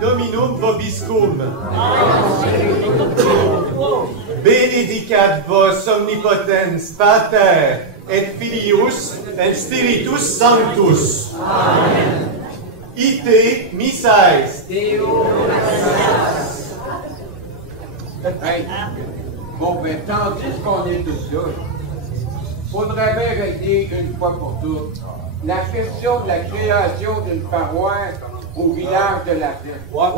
Dominum vobiscum. Benedicat vos omnipotens Pater et Filius et Spiritus Sanctus. Amen. Ite missais. Hey, bon, ben, tandis qu'on est tous là, faudrait bien régler une fois pour toutes la question de la création d'une paroisse au village de la Plaine. Ouais.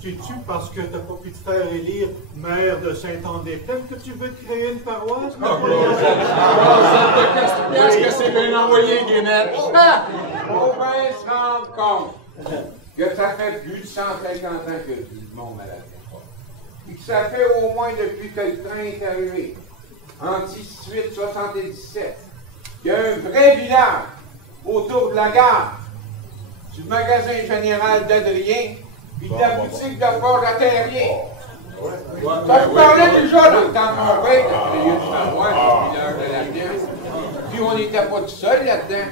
C'est-tu parce que t'as pas pu te faire élire maire de Saint-Anne-des-Plaines que tu veux te créer une paroisse? Qu'est-ce que c'est bien envoyé, Guinette? On va se rendre compte que ça fait plus de 150 ans que tout le monde à la Plaine. Et que ça fait au moins depuis que le train est arrivé, en 1877, il y a un vrai village autour de la gare, du magasin général d'Adrien, puis de la boutique de Forge à Terrien. Ça se parlait déjà dans le temps de mon père, de créer une paroisse au village de la Plaine. Puis on n'était pas tout seul là-dedans.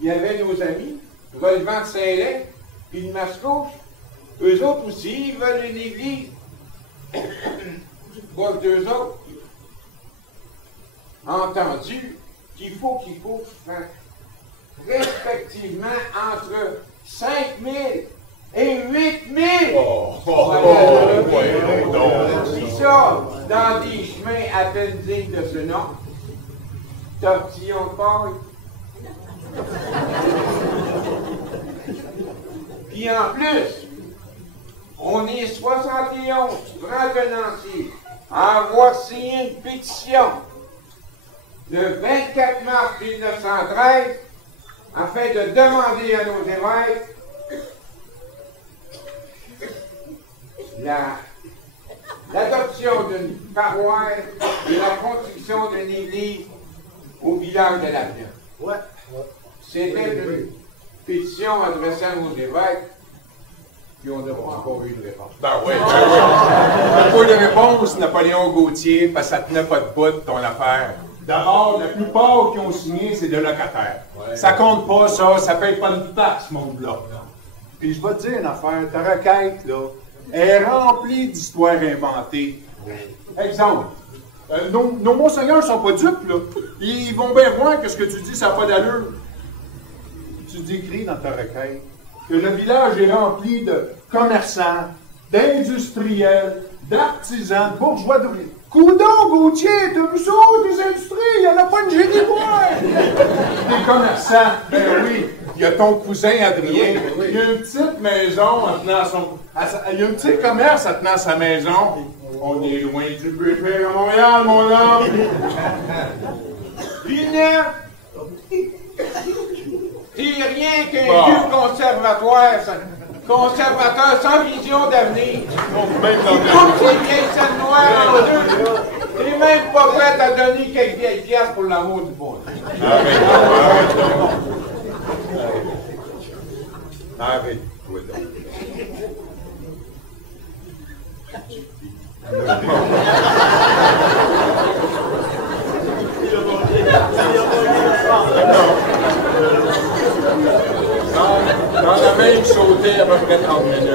Il y avait nos amis, relevant de Saint-Lay, puis de Mascouche. Eux autres aussi, ils veulent une église. Pas que d'eux autres. Entendu qu'il faut faire respectivement entre 5 000 et 8 000. Puis ça, dans des chemins à peine dignes de ce nom. Tortillon de paille. Puis en plus, on est 71 francs-tenanciers à avoir signé une pétition le 24 mars 1913 afin de demander à nos évêques l'adoption d'une paroisse et la construction d'une église au village de la Plaine. Ouais. C'était une pétition adressée à nos évêques, puis on n'a pas encore eu de réponse. Ben oui. Pas de réponse, Napoléon Gauthier, parce que ça tenait pas de bout ton affaire. D'abord, la plupart qui ont signé, c'est des locataires. Ouais. Ça compte pas, ça paye pas de taxe, ce monde-là. Puis je vais te dire une affaire, ta requête, là, est remplie d'histoires inventées. Exemple, nos monseigneurs sont pas dupes, là. Ils vont bien voir que ce que tu dis, ça n'a pas d'allure. Tu décris dans ta requête que le village est rempli de commerçants, d'industriels, d'artisans, de bourgeois d'ouvriers. Coudon, Gauthier, t'as vu ça, des industries, il n'y en a pas une génie bois! Des commerçants, ben oui, il y a ton cousin Adrien, il y a une petite maison en tenant il y a un petit commerce en tenant sa maison. On est loin du buffet à Montréal, mon homme! Puis là, c'est rien qu'un vieux conservatoire, ça. Conservateur sans vision d'avenir. Toutes ces vieilles scènes noires en deux. T'es même pas prêt à donner quelques vieilles pièces pour l'amour du bon. Arrête. Dans la même sauté à peu près 30 minutes.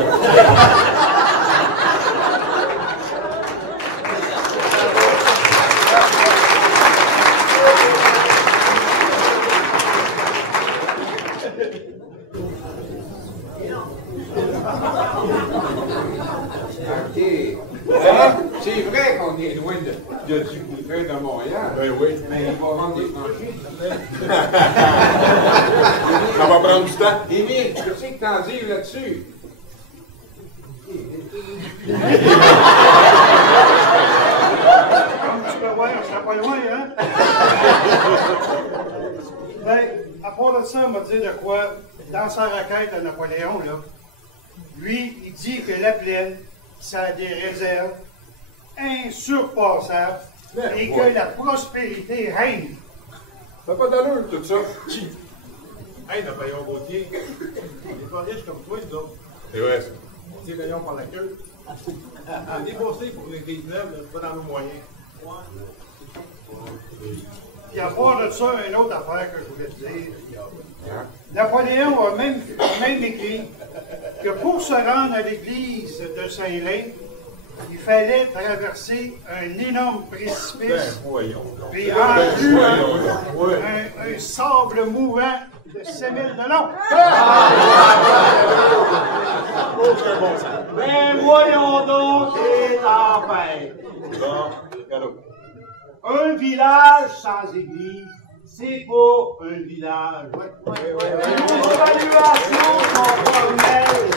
OK. C'est vrai qu'on est loin du buffet de Montréal. Ben oui. Mais il va vendre des franchises. Ça va prendre du temps. Émile, je sais que t'en dis là-dessus. Comme tu peux voir, je serais pas loin, hein? Ben, à part de ça, on m'a dit de quoi, dans sa requête à Napoléon, là, lui, il dit que la Plaine, ça a des réserves insurpassables et que la prospérité règne. Ça n'a pas d'allure, tout ça. Hey, Napoléon Gauthier, on n'est pas riches comme toi, nous autres. C'est vrai, ça. On tire gagnons par la queue. On est débourser pour une église neuve, là, c'est pas dans nos moyens. Et à part de ça, une autre affaire que je voulais te dire, Napoléon a même écrit que pour se rendre à l'église de Saint-Lin, il fallait traverser un énorme précipice, puis en plus un sable mouvant de 7 000 de long. Ben voyons donc les affaires. Un village sans église, c'est pas un village. L'évaluation sont formelles.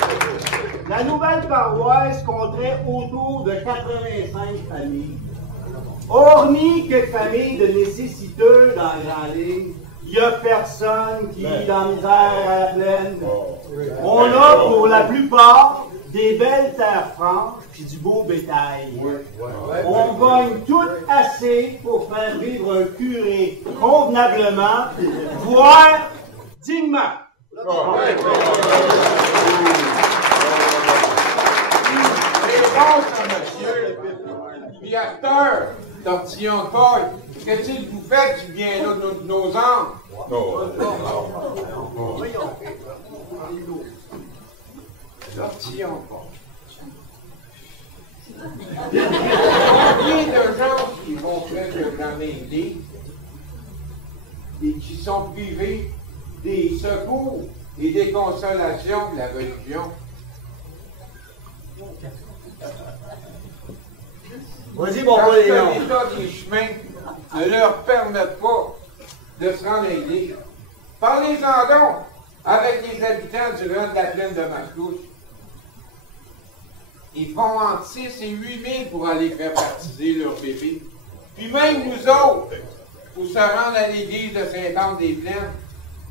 La nouvelle paroisse compterait autour de 85 familles. Hormis quelques familles de nécessiteux dans la grande ligne, il n'y a personne qui vit dans la misère à la plaine. On a pour la plupart des belles terres franches puis du beau bétail. On gagne tout assez pour faire vivre un curé convenablement, voire dignement. C'est bon, ça, monsieur. Puis à cette heure, tortillon de paille, qu'est-ce que vous faites qui vient là de nos âmes? Tortillon de paille. Combien de gens qui vont faire le grand église et qui sont privés des secours et des consolations de la religion? Vas-y, mon Parce que Léon. l'état des chemins ne leur permettent pas de se rendre à l'église. Parlez-en donc avec les habitants du rang de la plaine de Mascouche. Ils font entre 6 et 8 000 pour aller faire baptiser leur bébé. Puis même nous autres, pour se rendre à l'église de Sainte-Anne-des-Plaines,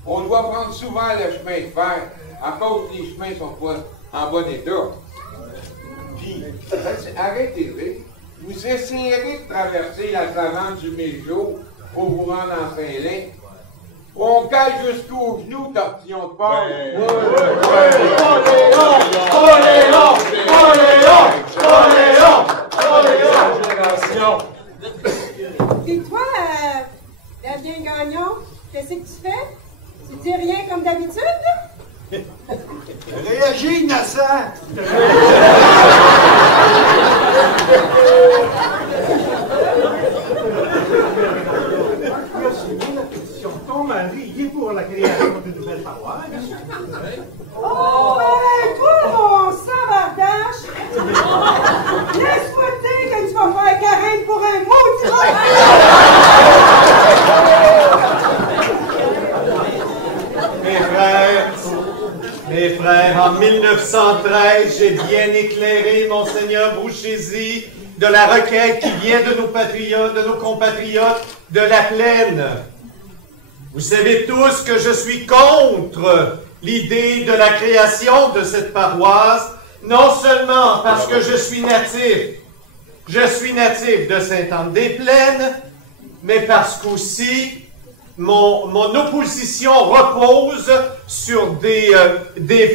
on doit prendre souvent le chemin de fer, à cause que les chemins ne sont pas en bon état. Puis, arrêtez-les. Vous essayerez de traverser la savane du Mille-Jours pour vous rendre en Saint-Lin. On caille jusqu'aux genoux, tortillon de porc. Et toi, Damien Gagnon, qu'est-ce que tu fais? Tu dis rien comme d'habitude? Réagis, innocent! Ton mari, il est pour la création d'une nouvelle paroisse. Oh, ben, toi, mon savardache! Laisse-moi te dire que tu vas faire carême pour un maudit! Mes frères, en 1913, j'ai bien éclairé Monseigneur Bouchézy de la requête qui vient de nos patriotes, de nos compatriotes de la plaine. Vous savez tous que je suis contre l'idée de la création de cette paroisse, non seulement parce que je suis natif de Sainte-Anne-des-Plaines, mais parce qu'aussi mon opposition repose sur des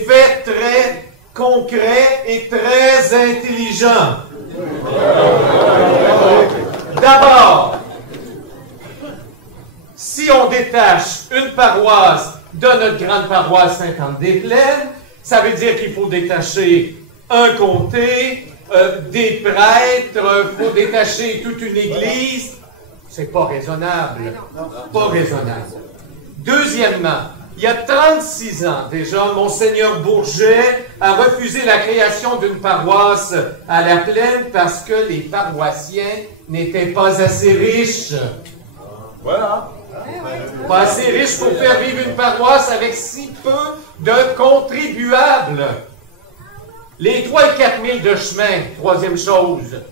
faits très concrets et très intelligents. D'abord, si on détache une paroisse de notre grande paroisse Sainte-Anne-des-Plaines, ça veut dire qu'il faut détacher un comté, des prêtres, il faut détacher toute une église. C'est pas raisonnable. Pas raisonnable. Deuxièmement, il y a 36 ans déjà, Monseigneur Bourget a refusé la création d'une paroisse à la Plaine parce que les paroissiens n'étaient pas assez riches. Voilà. Pas assez riches pour faire vivre une paroisse avec si peu de contribuables. Les 3 et 4 000 de chemin, troisième chose,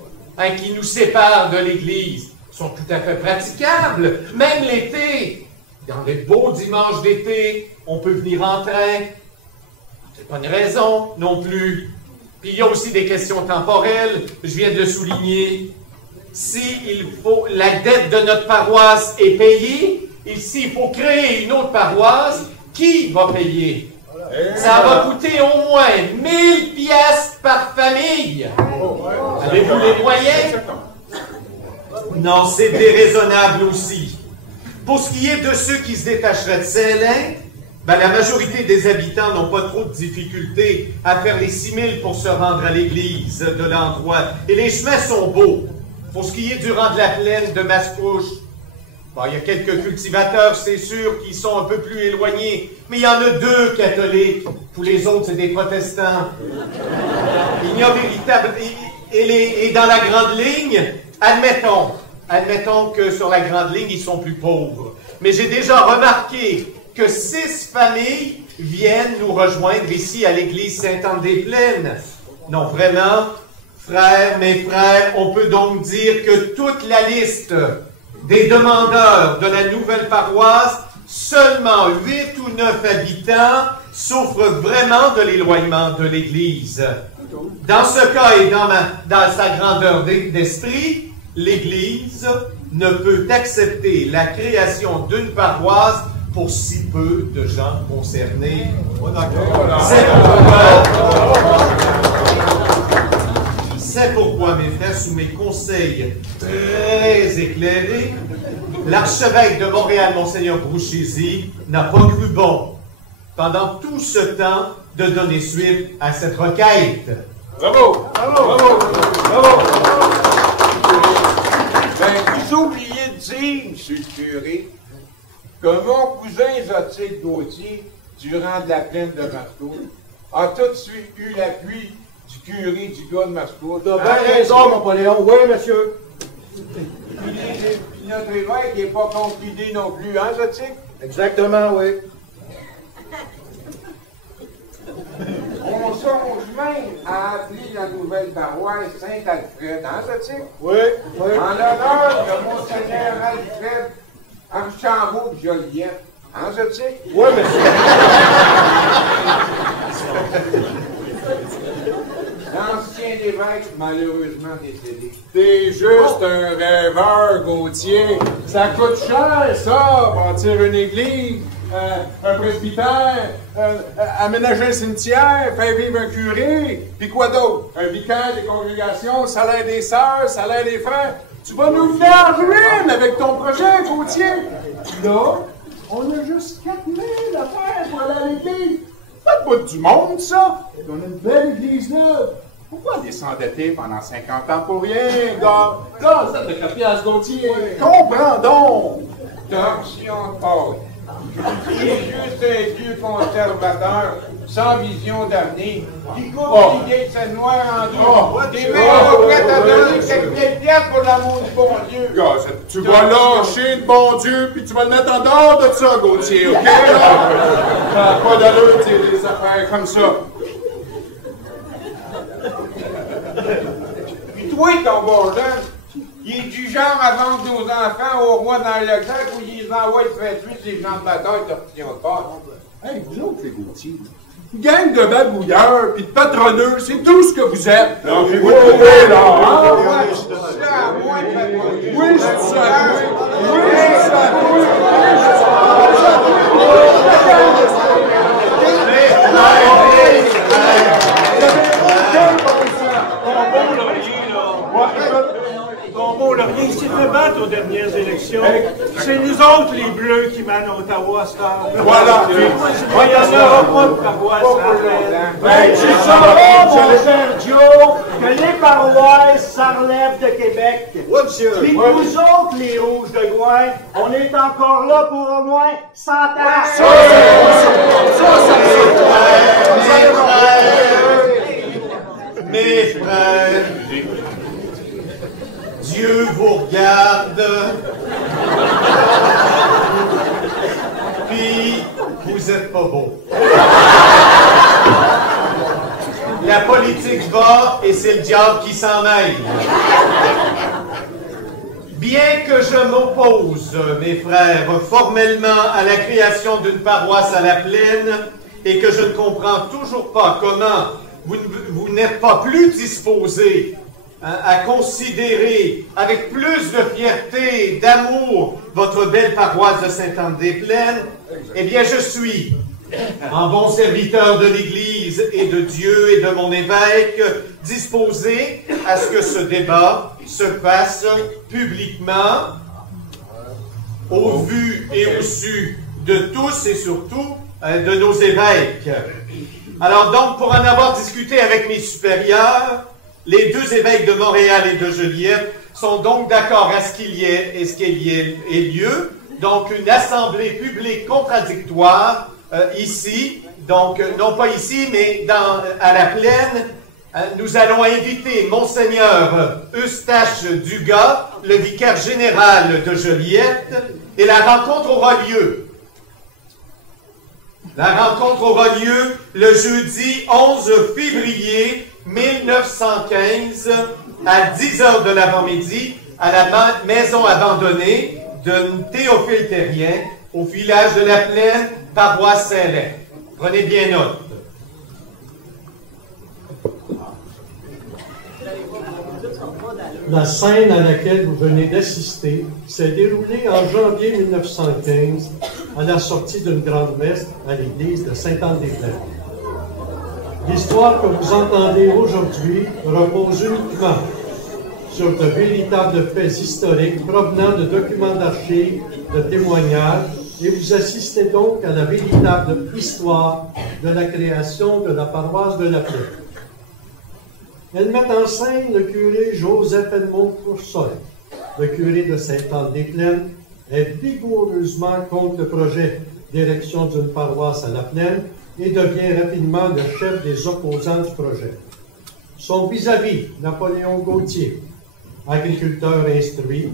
qui nous séparent de l'Église, sont tout à fait praticables. Même l'été, dans les beaux dimanches d'été, on peut venir en train. C'est pas une raison non plus. Puis il y a aussi des questions temporelles, je viens de le souligner. Si la dette de notre paroisse est payée, et s'il faut créer une autre paroisse, qui va payer? Ça va coûter au moins 1000 piastres par famille. Avez-vous les moyens? Non, c'est déraisonnable aussi. Pour ce qui est de ceux qui se détacheraient de Saint-Lin, ben, la majorité des habitants n'ont pas trop de difficultés à faire les 6000 pour se rendre à l'église de l'endroit. Et les chemins sont beaux. Pour ce qui est du rang de la plaine de Mascouche, bon, il y a quelques cultivateurs, c'est sûr, qui sont un peu plus éloignés, mais il y en a 2 catholiques. Tous les autres, c'est des protestants. Il y a véritable... Et dans la grande ligne, admettons que sur la grande ligne, ils sont plus pauvres. Mais j'ai déjà remarqué que 6 familles viennent nous rejoindre ici à l'église Sainte-Anne-des-Plaines. Non, vraiment, frères, mes frères, on peut donc dire que toute la liste des demandeurs de la nouvelle paroisse, seulement 8 ou 9 habitants souffrent vraiment de l'éloignement de l'Église. Dans ce cas et dans sa grandeur d'esprit, l'Église ne peut accepter la création d'une paroisse pour si peu de gens concernés. C'est pourquoi, mes frères, sous mes conseils très éclairés, l'archevêque de Montréal, Monseigneur Bruchesi, n'a pas cru bon, pendant tout ce temps, de donner suite à cette requête. Bravo! Bravo! Bravo! Bravo! Ben, vous oubliez de dire, monsieur le curé, que mon cousin Zotique Gauthier, durant de la plaine de Mascouche, a tout de suite eu l'appui du curé du gars de Mascouche. T'as bien raison, mon Poléon. Oui, monsieur. Puis notre évêque n'est pas contre l'idée non plus, hein, Zotique? Exactement, oui. On songe même à appeler la nouvelle paroisse Saint-Alfred, hein, Zotique? Oui, oui. En l'honneur de Monseigneur Alfred Archambault de Joliette. Hein, Zotique? Oui, monsieur. L'ancien évêque, malheureusement décédé. T'es juste un rêveur, Gauthier. Ça coûte cher, ça, bâtir une église, un presbytère, aménager un cimetière, faire vivre un curé, puis quoi d'autre? Un vicaire des congrégations, salaire des sœurs, salaire des frères. Tu vas nous faire ruine avec ton projet, Gauthier. Là, on a juste 4000 à faire pour aller à l'église. Pas de bout du monde, ça. On a une belle église neuve. Pourquoi aller s'endetter pendant 50 ans pour rien, gars? Là, ça te fait pièce, Gauthier. Comprends donc. Torsion de Paul. Il est juste un vieux conservateur, sans vision d'avenir, qui coupe l'idée de cette noire en deux. Des mecs prêts à donner quelques pièces pour l'amour du bon Dieu. Gars, tu vas lâcher le bon Dieu, puis tu vas le mettre en dehors de ça, Gauthier, OK? Là? Pas d'allure de dire des affaires comme ça. Puis toi, ton bon jeune, il est du genre à vendre nos enfants au roi dans le sac où il les envoie de faire tuer ces gens de bataille tortillons de porc. Hey, vous autres, les Gauthier, une gang de babouilleurs puis de patronneux, c'est tout ce que vous êtes. Là. Oui, oui, là. Ah, ouais, je dis ça à moi, Oui, je dis ça à toi. Oui, je dis ça à toi. Ton beau Laurier, il s'est fait battre aux dernières élections. C'est nous autres, les Bleus, qui mènent à Ottawa, ça. Voilà. Il n'y en aura pas de paroisse. Ben, tu sauras, mon cher Joe, que les paroisses, ça relève de Québec. Oui, monsieur. Puis nous autres, les Rouges de Gouin, on est encore là pour au moins 100 ans. Mes frères, Dieu vous regarde, puis vous êtes pas beau. La politique va et c'est le diable qui s'en mêle. Bien que je m'oppose, mes frères, formellement à la création d'une paroisse à la plaine et que je ne comprends toujours pas comment vous n'êtes pas plus disposés à considérer avec plus de fierté, d'amour, votre belle paroisse de Sainte-Anne-des-Plaines, eh bien, je suis, en bon serviteur de l'Église et de Dieu et de mon évêque, disposé à ce que ce débat se fasse publiquement, au vu et au su de tous et surtout de nos évêques. Alors donc, pour en avoir discuté avec mes supérieurs, les deux évêques de Montréal et de Joliette sont donc d'accord à ce qu'il y ait lieu, donc une assemblée publique contradictoire ici, donc non pas ici, mais à la Plaine. Nous allons inviter Monseigneur Eustache Dugas, le vicaire général de Joliette, et la rencontre aura lieu. La rencontre aura lieu le jeudi 11 février 1915 à 10h de l'avant-midi à la maison abandonnée de Théophile Terrien au village de la Plaine, paroisse Saint-Lin. Prenez bien note. La scène à laquelle vous venez d'assister s'est déroulée en janvier 1915 à la sortie d'une grande messe à l'église de Sainte-Anne-des-Plaines. L'histoire que vous entendez aujourd'hui repose uniquement sur de véritables faits historiques provenant de documents d'archives, de témoignages, et vous assistez donc à la véritable histoire de la création de la paroisse de la Plaine. Elle met en scène le curé Joseph Edmond Coursol. Le curé de Sainte-Anne-des-Plaines est vigoureusement contre le projet d'érection d'une paroisse à la Plaine et devient rapidement le chef des opposants du projet. Son vis-à-vis, Napoléon Gauthier, agriculteur instruit,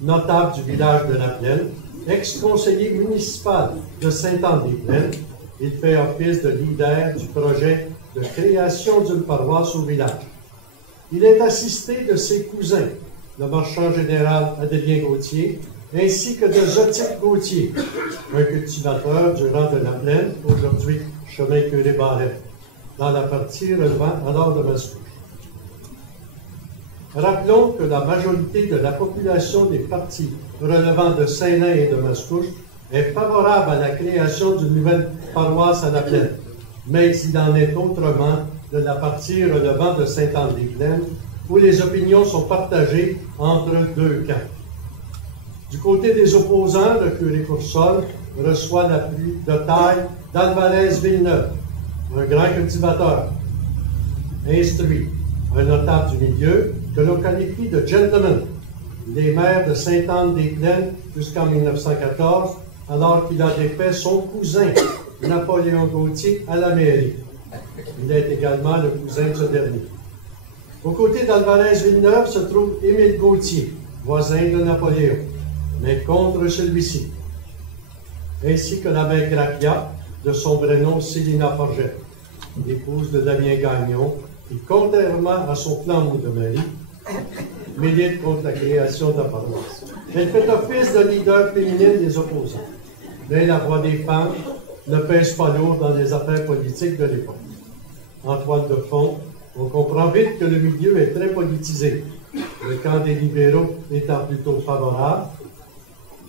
notable du village de la Plaine, ex-conseiller municipal de Sainte-Anne-des-Plaines, il fait office de leader du projet de création d'une paroisse au village. Il est assisté de ses cousins, le marchand général Adrien Gauthier, ainsi que de Zotique Gauthier, un cultivateur du rang de la Plaine, aujourd'hui chemin Curé-Barret, dans la partie relevant alors de Mascouche. Rappelons que la majorité de la population des parties relevant de Saint-Lin et de Mascouche est favorable à la création d'une nouvelle paroisse à la Plaine, mais il en est autrement de la partie relevant de Sainte-Anne-des-Plaines, où les opinions sont partagées entre deux camps. Du côté des opposants, le curé Coursol reçoit l'appui de taille d'Alvarez Villeneuve, un grand cultivateur, instruit, un notable du milieu, que l'on qualifie de gentleman, les maires de Sainte-Anne-des-Plaines jusqu'en 1914, alors qu'il a défait son cousin, Napoléon Gauthier, à la mairie. Il est également le cousin de ce dernier. Aux côtés d'Alvarez Villeneuve se trouve Émile Gauthier, voisin de Napoléon, mais contre celui-ci, ainsi que la mère Grapia, de son vrai nom Célina Forget, l'épouse de Damien Gagnon, qui, contrairement à son flambeau de mari, milite contre la création de la paroisse. Elle fait office de leader féminine des opposants, mais la voix des femmes ne pèse pas lourd dans les affaires politiques de l'époque. En toile de fond, on comprend vite que le milieu est très politisé, le camp des libéraux étant plutôt favorable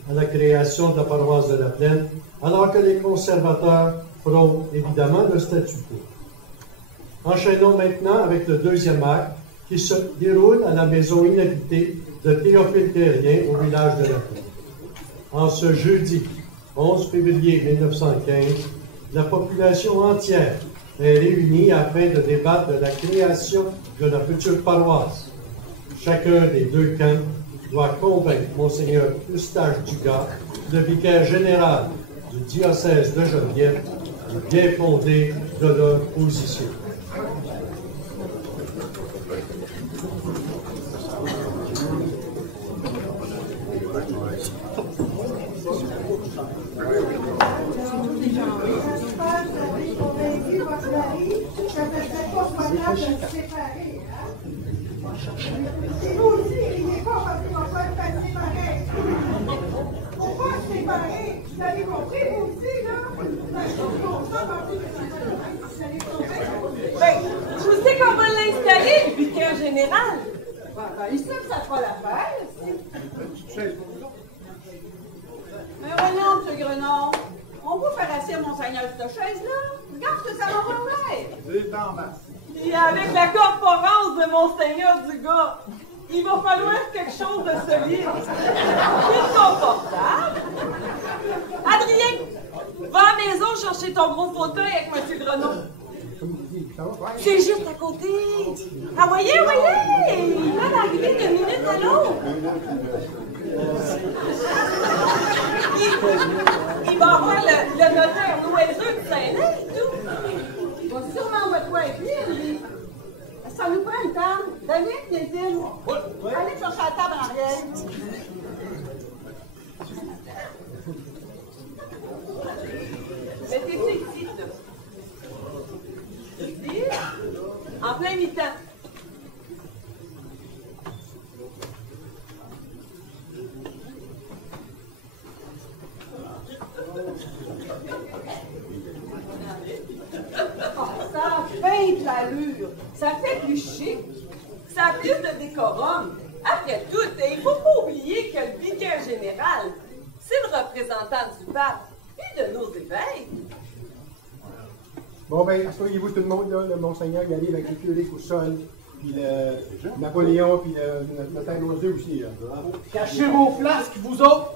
à la création de la paroisse de la Plaine, alors que les conservateurs prônent évidemment le statu quo. Enchaînons maintenant avec le deuxième acte qui se déroule à la maison inhabitée de Théophile Terrien au village de la Plaine. En ce jeudi 11 février 1915, la population entière est réunie afin de débattre de la création de la future paroisse. Chacun des deux camps doit convaincre Monseigneur Eustache Dugas, le vicaire général du diocèse de Joliette, du bien fondé de leur position. C'est vous aussi, il n'est pas parce qu'on va être passé pareil. Pourquoi se séparer? Vous avez compris, vous aussi, là? Ben, je vous sais qu'on va l'installer, le vicaire général. Ben, ici, ça fera l'affaire. Mais Renan, M. Grenon, on peut faire assis à Monseigneur cette chaise-là? Regarde ce que ça va faire. Et avec la corporance de Monseigneur Dugas, il va falloir quelque chose de solide. Plus confortable. Adrien, va à la chercher ton gros fauteuil avec M. Grenon. C'est juste à côté. Ah, voyez! Il va d'arriver de minute à l'autre. Il va avoir le notaire noiseux de Saint-Lin et tout. Il va sûrement me quoi écrire, lui. Ça nous prend une table. Donnez, Nézine. Allez chercher la table en arrière. Mettez-vous ici, là. Ici, en plein mi-temps. Ça a bien de l'allure. Ça fait plus chic. Ça a plus de décorum. Après tout, il ne faut pas oublier que le vicaire général, c'est le représentant du pape et de nos évêques. Bon, ben, asseyez-vous tout le monde, là, le Monseigneur, il arrive avec le curé Coussol, puis le Napoléon, puis le notaire Noiseux aussi, là. Cachez vos flasques, vous autres!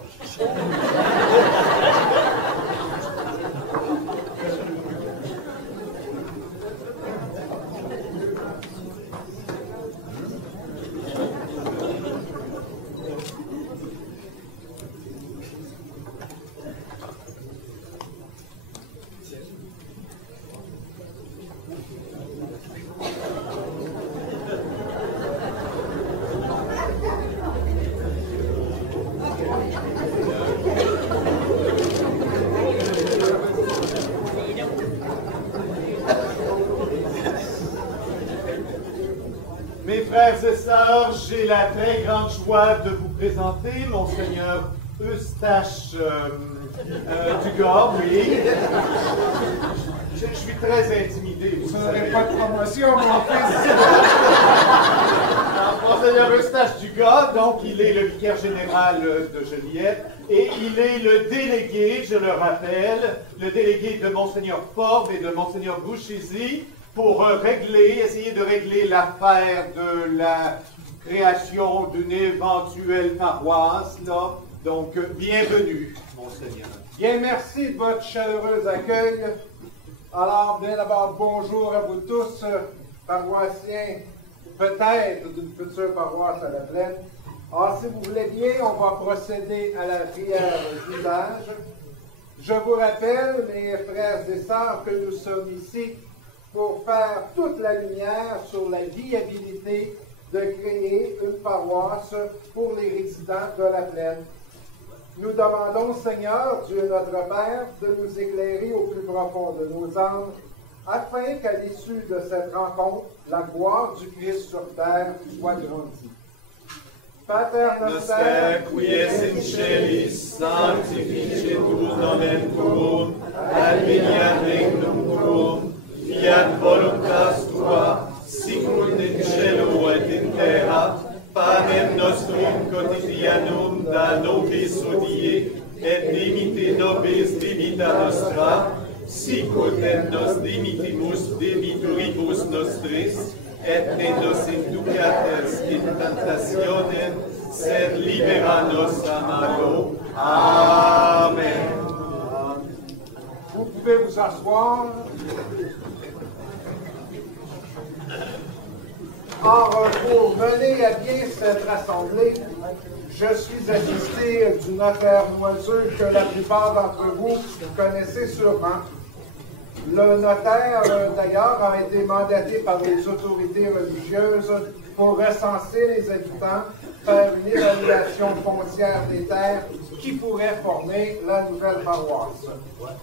Mes frères et sœurs, j'ai la très grande joie de vous présenter Monseigneur Eustache Dugard, oui. Je suis très intimidé. Vous n'aurez pas de promotion, mon fils. Monseigneur Eustache Dugard, donc il est le vicaire général de Joliette et il est le délégué, je le rappelle, le délégué de Monseigneur Forbes et de Monseigneur Bouchézy pour essayer de régler l'affaire de la création d'une éventuelle paroisse, là. Donc, bienvenue, Monseigneur. Bien, merci de votre chaleureux accueil. Alors, bien d'abord, bonjour à vous tous, paroissiens, peut-être d'une future paroisse à la Plaine. Alors, si vous voulez bien, on va procéder à la prière d'usage. Je vous rappelle, mes frères et sœurs, que nous sommes ici pour faire toute la lumière sur la viabilité de créer une paroisse pour les résidents de la Plaine. Nous demandons, Seigneur, Dieu notre Père, de nous éclairer au plus profond de nos âmes, afin qu'à l'issue de cette rencontre, la gloire du Christ sur terre soit grandie. Pater Noster, qui es in celis, sanctificetur nomen tuum, adveniat regnum tuum, fiat voluntas tua, sicut in cielo et in terra. Panem nostrum quotidianum da nobis hodie, et dimite nobis debita nostra, sicut et nos dimitimus debitoribus nostris, et ne nos inducates in tentationem, sed libera nos a malo. Amen. Vous pouvez vous asseoir. Or, pour mener à bien cette assemblée, je suis assisté du notaire Noiseux que la plupart d'entre vous connaissez sûrement. Le notaire, d'ailleurs, a été mandaté par les autorités religieuses pour recenser les habitants, faire une évaluation foncière des terres qui pourraient former la nouvelle paroisse.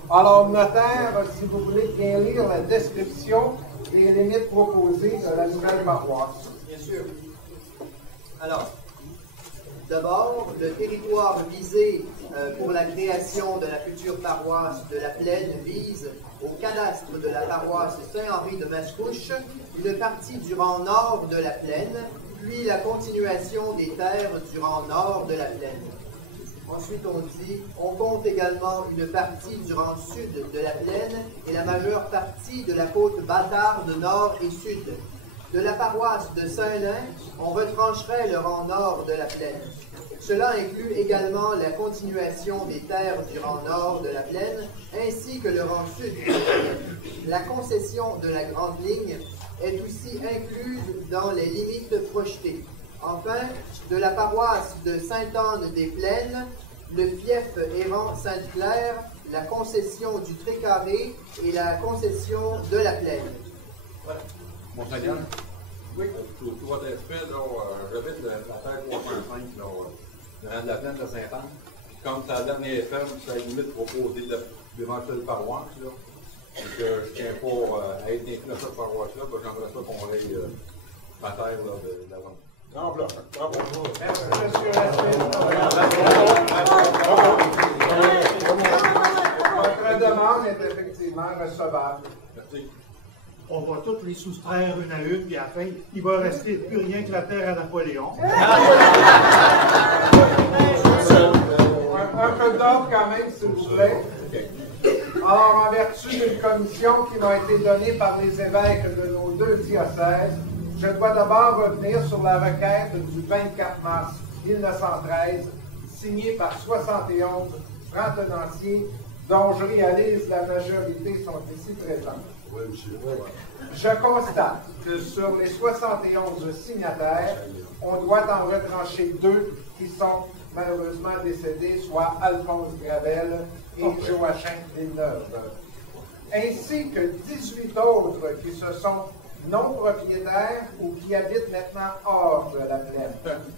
Alors, notaire, si vous voulez bien lire la description des limites proposées de la nouvelle paroisse. Bien sûr. Alors, d'abord, le territoire visé pour la création de la future paroisse de la Plaine vise au cadastre de la paroisse Saint-Henri de Mascouche une partie du rang nord de la Plaine, puis la continuation des terres du rang nord de la Plaine. Ensuite, on dit, on compte également une partie du rang sud de la Plaine et la majeure partie de la côte bâtarde nord et sud. De la paroisse de Saint-Lin, on retrancherait le rang nord de la Plaine. Cela inclut également la continuation des terres du rang nord de la plaine ainsi que le rang sud de la plaine. La concession de la grande ligne est aussi incluse dans les limites projetées. Enfin, de la paroisse de Sainte-Anne-des-Plaines, le fief errant Sainte-Claire, la concession du Trécarré et la concession de la plaine. Voilà. Monseigneur? Oui. Tout votre respect, j'habite la terre 305, dans la plaine de Sainte-Anne. Comme c'est la dernière ferme, c'est à la limite proposée de l'éventuelle paroisse, là. Et que je tiens pas à être inclus dans cette paroisse-là, parce que j'aimerais ça qu'on raye ma terre là, de l'avant. Non, bravo. Merci, monsieur Rasmus. Votre demande est effectivement recevable. Merci. On va toutes les soustraire une à une, puis à la fin, il va rester plus rien que la terre à Napoléon. Un peu d'ordre quand même, s'il vous plaît. Alors, en vertu d'une commission qui m'a été donnée par les évêques de nos deux diocèses, je dois d'abord revenir sur la requête du 24 mars 1913, signée par 71 francs-tenanciers, dont je réalise la majorité sont ici présents. Je constate que sur les 71 signataires, on doit en retrancher 2 qui sont malheureusement décédés, soit Alphonse Gravel et Joachim Villeneuve, ainsi que 18 autres qui se sont non propriétaires ou qui habitent maintenant hors de la plaine.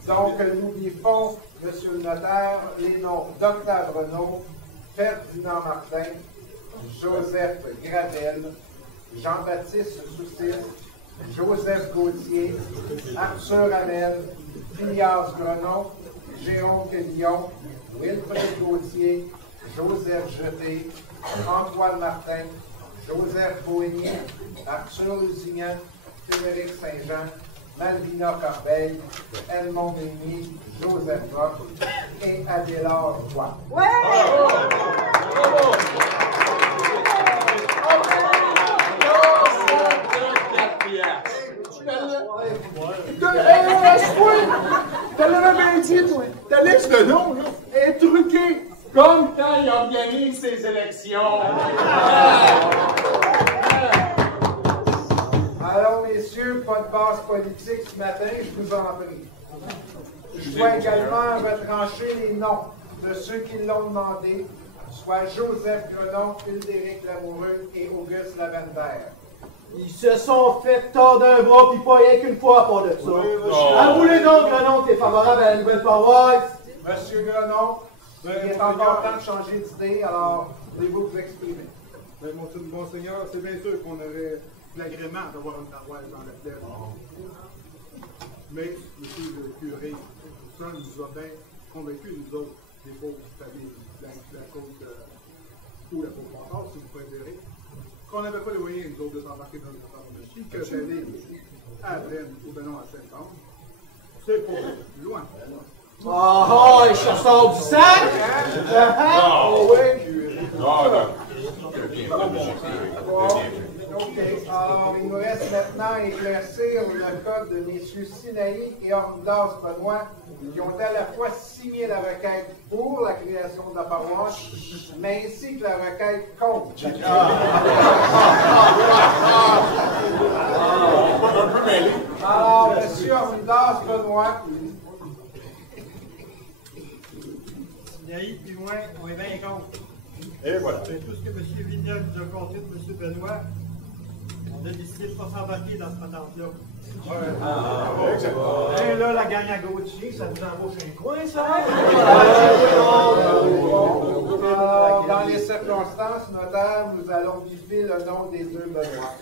Donc, nous vivons, monsieur le notaire, les noms d'Octave Renaud, Ferdinand Martin, Joseph Gravel, Jean-Baptiste Soussis, Joseph Gauthier, Arthur Hamel, Phineas Grenon, Jérôme Quévillon, Wilfrid Gauthier, Joseph Jeté, Antoine Martin, Joseph Boigny, Arthur Lusignan, Frédéric Saint-Jean, Malvina Corbeil, Edmond Bénier, Joseph Roch et Adélard Roy. Ouais! Bravo! T'as le bien dit, toi. Ta liste de noms, là, est truquée comme quand il organise ses élections. Alors, messieurs, pas de base politique ce matin, je vous en prie. Je dois également retrancher les noms de ceux qui l'ont demandé, soit Joseph Grenon, Hildéric Lamoureux et Auguste Lavender. Ils se sont fait tordre un bras, puis pas rien qu'une fois à part de ça. Avouez donc, Grenon, que t'es favorable à la nouvelle paroisse. Monsieur Grenon, il est encore temps de changer d'idée, alors voulez-vous vous exprimer? Ben, Monseigneur, c'est bien sûr qu'on aurait l'agrément d'avoir une paroisse dans la plaine. Mais, monsieur le curé, ça nous a bien convaincus, nous autres, des pauvres familles, la côte ou la côte Montard, si vous préférez, qu'on n'avait pas les moyens, nous autres, de s'embarquer dans le temps de ski, que d'aller à la plaine ou ben non à Saint-Anne. C'est pas loin. Oh, les chasseurs du sac! Oh, oui! OK. Alors, il nous reste maintenant à éclaircir le cas de M. Sinaï et Ordas Benoît, qui ont à la fois signé la requête pour la création de la paroisse, mais ainsi que la requête contre. Alors, M. Ordas Benoît. Sinaï, plus loin, on est bien contre. Et voilà. C'est tout ce que M. Villeneuve nous a compté de M. Benoît. On a décidé de ne pas s'embarquer dans ce patente-là. Et là, la gagne à Gauthier, ça nous embauche un coin, ça? Alors, dans les circonstances, notaire, nous allons biffer le nom des deux Benoît.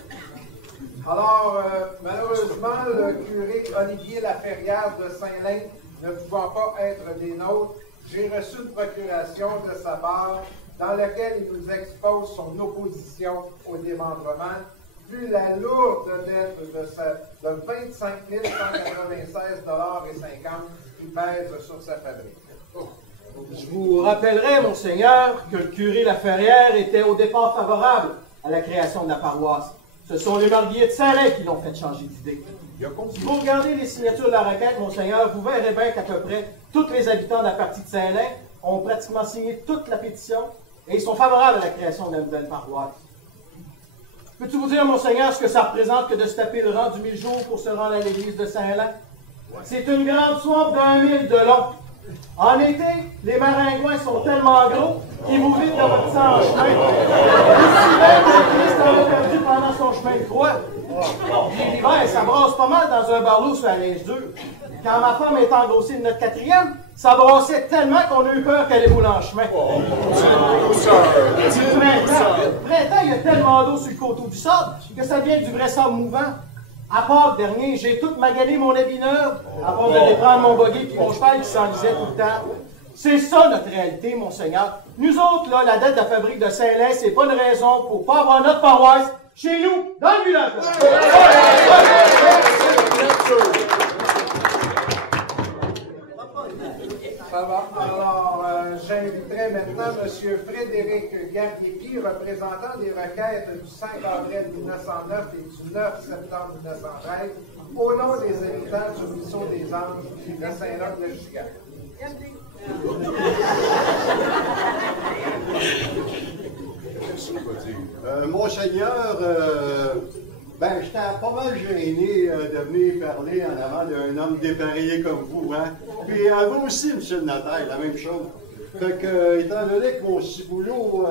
Alors, malheureusement, le curé Olivier Laferrière de Saint-Lin ne pouvant pas être des nôtres, j'ai reçu une procuration de sa part dans laquelle il nous expose son opposition au démembrement, vu la lourde dette de 25 196,50 $ qui pèse sur sa fabrique. Je vous rappellerai, Monseigneur, que le curé Laferrière était au départ favorable à la création de la paroisse. Ce sont les mariés de Saint-Lin qui l'ont fait changer d'idée. Si vous regardez les signatures de la requête, Monseigneur, vous verrez bien qu'à peu près tous les habitants de la partie de Saint-Lin ont pratiquement signé toute la pétition et ils sont favorables à la création de la nouvelle paroisse. Peux-tu vous dire, Monseigneur, ce que ça représente que de se taper le rang du 1000 jours pour se rendre à l'église de Saint-Lin? C'est une grande soif d'1 000 de long. En été, les maringouins sont tellement gros qu'ils vous vident de votre sang en chemin. Aussi bien que le Christ en a perdu pendant son chemin de croix. Puis l'hiver, ça brasse pas mal dans un barlot sur la neige dure. Quand ma femme est engrossée de notre 4e, ça brassait tellement qu'on a eu peur qu'elle ait boule en chemin. Le printemps, il y a tellement d'eau sur le coteau du sable que ça devient du vrai sable mouvant. À Pâques dernier, j'ai tout magané mon habit neuf avant de déprendre mon buggy puis mon cheval qui s'enlisait tout le temps. C'est ça notre réalité, Monseigneur. Nous autres, là, la dette de la fabrique de Saint-Lin, c'est pas une raison pour pas avoir notre paroisse chez nous, dans le village. Ça va. Alors, j'inviterai maintenant M. Frédéric Garriépi, représentant des requêtes du 5 avril 1909 et du 9 septembre 1913, au nom des habitants du ruisseau des Anges de Saint-Roch de Chicago. Monseigneur, j'étais pas mal gêné de venir parler en avant d'un homme dépareillé comme vous, hein? Puis vous aussi, monsieur le notaire, la même chose. Fait que, étant donné que mon ciboulot,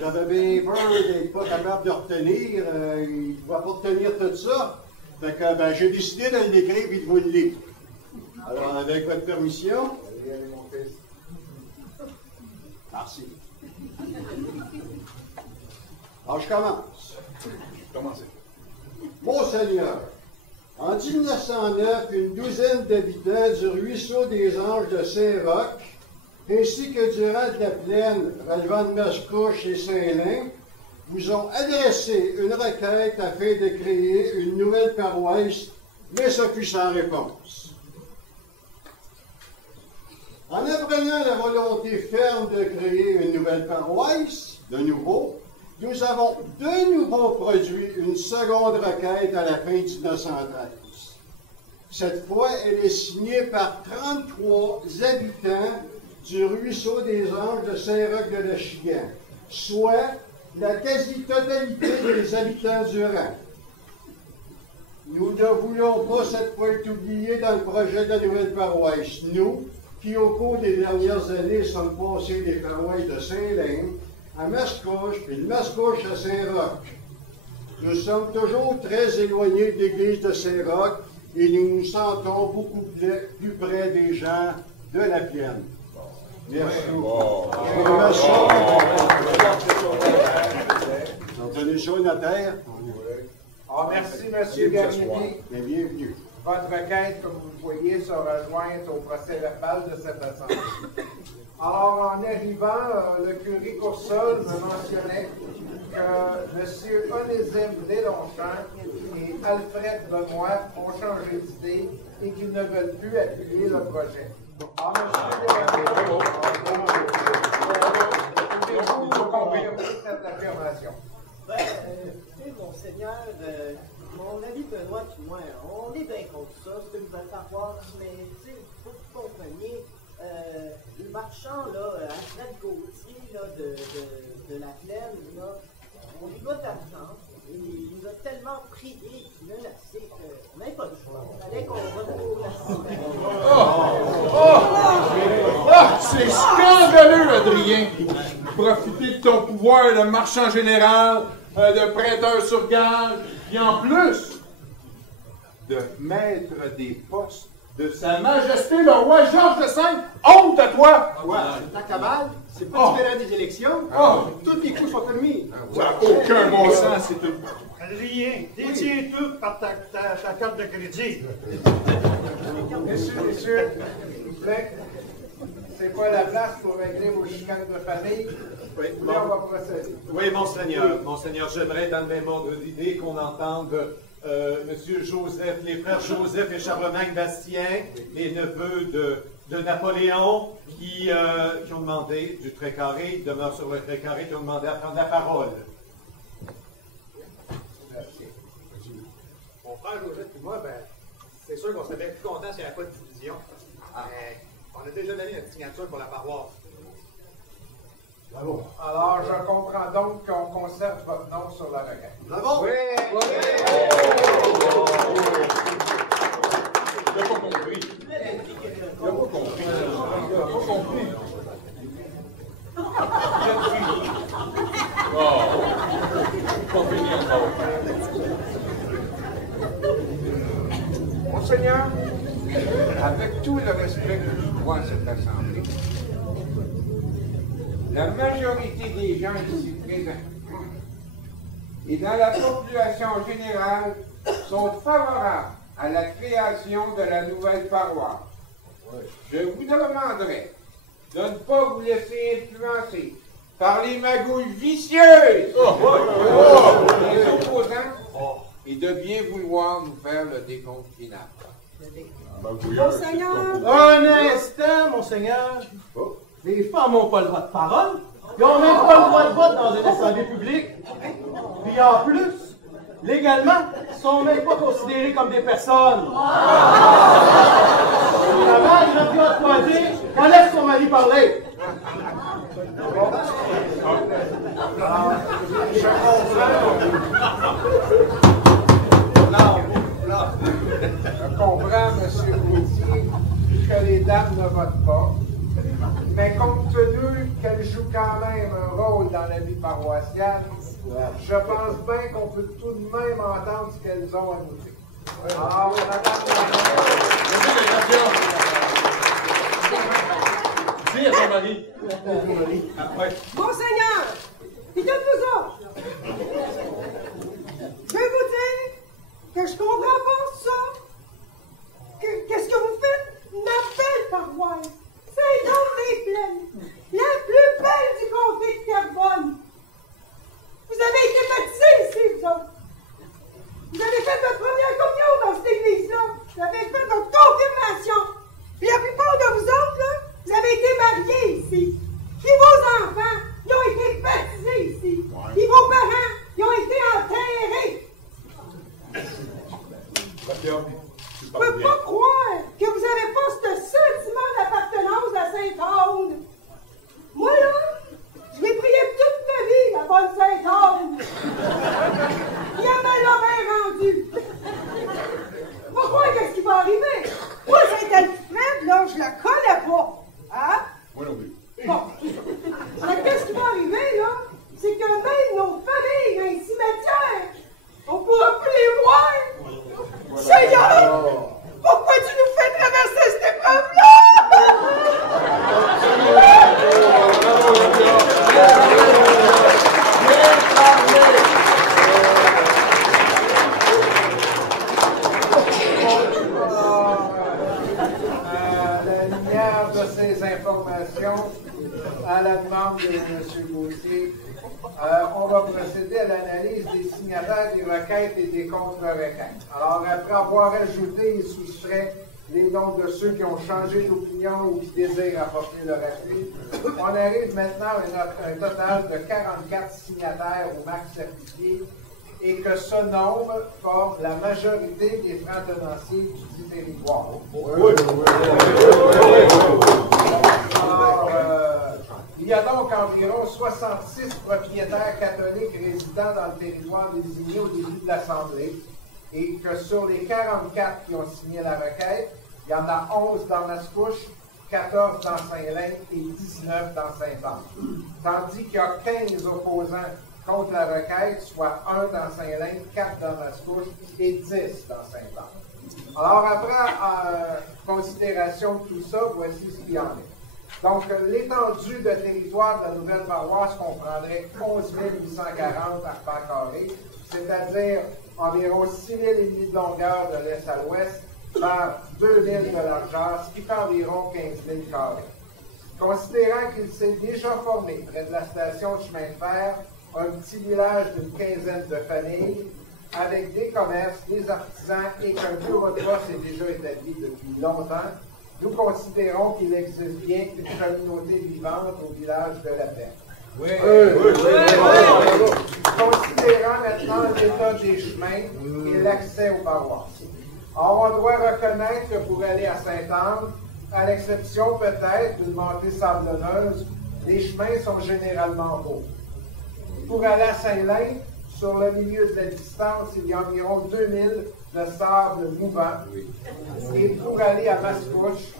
j'avais bien peur d'être pas capable de retenir, il ne va pas retenir tout ça. Fait que, j'ai décidé de l'écrire et de vous le lire. Alors, avec votre permission. Merci. Alors, je commence. Commencez. Monseigneur, en 1909, une douzaine d'habitants du ruisseau des Anges de Saint-Roch, ainsi que du rang de la plaine relevant de Mascouche et Saint-Lin, vous ont adressé une requête afin de créer une nouvelle paroisse, mais ce fut sans réponse. En apprenant la volonté ferme de créer une nouvelle paroisse, de nouveau, nous avons de nouveau produit une seconde requête à la fin de 1913. Cette fois, elle est signée par 33 habitants du ruisseau des Anges de Saint-Roch de Lechigan, soit la quasi-totalité des habitants du rang. Nous ne voulons pas cette fois être oubliés dans le projet de la nouvelle paroisse. Nous, qui au cours des dernières années sommes passés des paroisses de Saint-Lin à Mascouche, puis de Mascouche à Saint-Roch. Nous sommes toujours très éloignés de l'église de Saint-Roch et nous nous sentons beaucoup plus près des gens de la plaine. Merci. Donnez ça au notaire. Merci, M. Garnier. Bienvenue. Votre requête, comme vous le voyez, sera jointe au procès-verbal de cette assemblée. Alors, en arrivant, le curé Coursol me mentionnait que M. Onésime Deslongchamps et Alfred Benoît ont changé d'idée et qu'ils ne veulent plus appuyer le projet. Alors, pouvez-vous nous confirmer cette affirmation? Monseigneur, mon ami Benoît et moi, on est bien contre ça, c'est une nouvelle paroisse, mais il faut que vous compreniez, le marchand, là, Alfred Gauthier, là, de la plaine, là, on lui doit de l'argent, et il nous a tellement prié, menacé, qu'on n'avait pas le choix. Il fallait qu'on retrouve la C'est scandaleux, Adrien! Profiter de ton pouvoir de marchand général, de prêteur sur gage, et en plus, de maître des postes de Sa Majesté le roi Georges V. Honte à toi! Ta cabale, c'est pas différent des élections. Tous les coups sont permis. Ça n'a aucun bon sens, c'est tout. Adrien, détiens tout par ta carte de crédit. Messieurs, s'il vous plaît, c'est pas la place pour régler vos chicanes de famille. Oui, on va procéder. Oui, Monseigneur. Monseigneur, j'aimerais, dans le même ordre d'idée, qu'on entende Monsieur Joseph, les frères Joseph et Charlemagne Bastien, les neveux de Napoléon, qui ont demandé du Trait-Carré, ils demeurent sur le Trait-Carré, qui ont demandé à prendre la parole. Mon frère Joseph et moi, c'est sûr qu'on serait plus content s'il n'y avait pas de division. Mais on a déjà donné notre signature pour la paroisse. Bravo. Alors, je comprends donc qu'on conserve votre nom sur la requête. Bravo! Oui! Il n'a pas compris. Il n'a pas compris. Il n'a pas compris. Oh! Pas fini encore. Monseigneur, avec tout le respect que je dois à cette assemblée, la majorité des gens ici présents et dans la population générale sont favorables à la création de la nouvelle paroisse. Je vous demanderai de ne pas vous laisser influencer par les magouilles vicieuses des opposants et de bien vouloir nous faire le décompte final. Monseigneur! Un instant, Monseigneur. Les femmes n'ont pas le droit de parole. Ils n'ont même pas le droit de vote dans une assemblée publique. Puis en plus, légalement, ils ne sont même pas considérés comme des personnes. Avant, il a pu emprunter qu'elle laisse son mari parler. Je comprends, M. Gauthier, que les dames ne votent pas, mais compte tenu qu'elles jouent quand même un rôle dans la vie paroissiale, je pense bien qu'on peut tout de même entendre ce qu'elles ont à nous dire. Alors, Dis à ton mari. Monseigneur! Puis de vous autres! Je vais vous dire que je comprends pas ça. Qu'est-ce que vous faites? Une belle paroisse. C'est donc des plaines. La plus belle du comté de Terrebonne. Vous avez été baptisés ici, vous autres. Vous avez fait votre première communion dans cette église-là. Vous avez fait votre confirmation. Puis la plupart de vous autres, là, vous avez été mariés ici. Puis vos enfants, ils ont été baptisés ici. Puis vos parents, ils ont été enterrés. Je peux pas croire que vous n'avez pas ce sentiment d'appartenance à Sainte-Aude. Moi, là, je l'ai prié toute ma vie, la bonne Sainte-Aude. Il me l'a bien rendu. Pourquoi qu'est-ce qui va arriver? Moi, Sainte-Alfred, là, je la connais pas. Hein? Moi non plus. Bon, mais qu'est-ce qui va arriver, là? C'est que même nos familles dans les cimetières, on ne pourra plus les voir. Seigneur, pourquoi tu nous fais traverser cette épreuve-là? La lumière de ces informations, à la demande de M. Gauthier, on va procéder à l'analyse des signataires des requêtes et des contre-requêtes. Alors, après avoir ajouté et soustrait les noms de ceux qui ont changé d'opinion ou qui désirent apporter leur appui, on arrive maintenant à un total de 44 signataires ou marques certifiées et que ce nombre forme la majorité des francs tenanciers du territoire. Alors, il y a donc environ 66 propriétaires catholiques résidant dans le territoire désigné au début de l'Assemblée et que sur les 44 qui ont signé la requête, il y en a 11 dans Mascouche, 14 dans Saint-Lin et 19 dans Saint-Anne. Tandis qu'il y a 15 opposants contre la requête, soit 1 dans Saint-Lin, 4 dans Mascouche et 10 dans Saint-Anne. Alors après considération de tout ça, voici ce qu'il y en est. Donc, l'étendue de territoire de la nouvelle paroisse comprendrait 11 840 arpents carrés, c'est-à-dire environ 6 000 et demi de longueur de l'est à l'ouest par 2 000 de largeur, ce qui fait environ 15 000 carrés. Considérant qu'il s'est déjà formé près de la station de chemin de fer un petit village d'une quinzaine de familles, avec des commerces, des artisans et qu'un bureau de poste est déjà établi depuis longtemps, nous considérons qu'il existe bien une communauté vivante au village de la Plaine. Oui. Considérant maintenant l'état des chemins et l'accès aux paroisses. Or, on doit reconnaître que pour aller à Sainte-Anne, à l'exception peut-être d'une montée sablonneuse, les chemins sont généralement beaux. Pour aller à Saint-Lin, sur le milieu de la distance, il y a environ 2000 de sable mouvant. Et pour aller à Mascouche,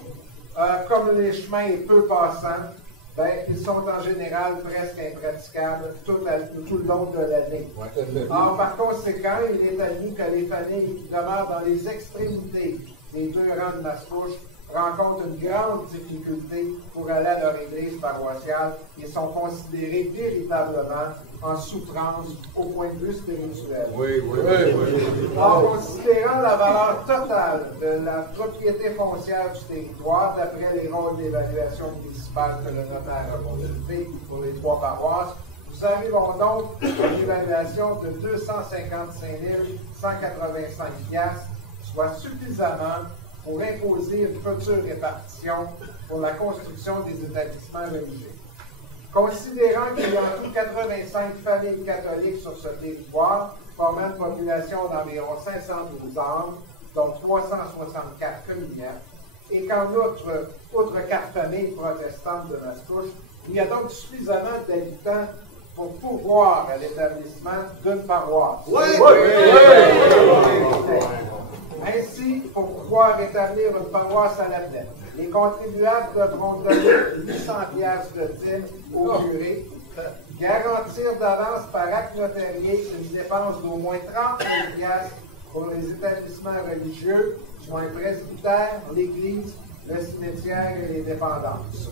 comme les chemins sont peu passants, ben, ils sont en général presque impraticables tout le long de l'année. Or, par conséquent, il est admis que les familles qui demeurent dans les extrémités des deux rangs de Mascouche rencontrent une grande difficulté pour aller à leur église paroissiale et sont considérés véritablement en souffrance au point de vue spirituel. Oui. En considérant la valeur totale de la propriété foncière du territoire, d'après les rôles d'évaluation municipale que le notaire a consulté pour les 3 paroisses, nous arrivons donc à une évaluation de 255 185 $, soit suffisamment pour imposer une future répartition pour la construction des établissements religieux. Considérant qu'il y a en tout 85 familles catholiques sur ce territoire, formant une population d'environ 512 âmes, dont 364 communautes, et qu'en outre 4 familles protestantes de Mascouche, il y a donc suffisamment d'habitants pour pourvoir à l'établissement d'une paroisse. Ainsi, pour pouvoir établir une paroisse à la plaine, les contribuables devront donner 800 $ de dîme au curé, garantir d'avance par acte notarié une dépense d'au moins 30 000 $ pour les établissements religieux, soit un presbytère, l'église, le cimetière et les dépendances.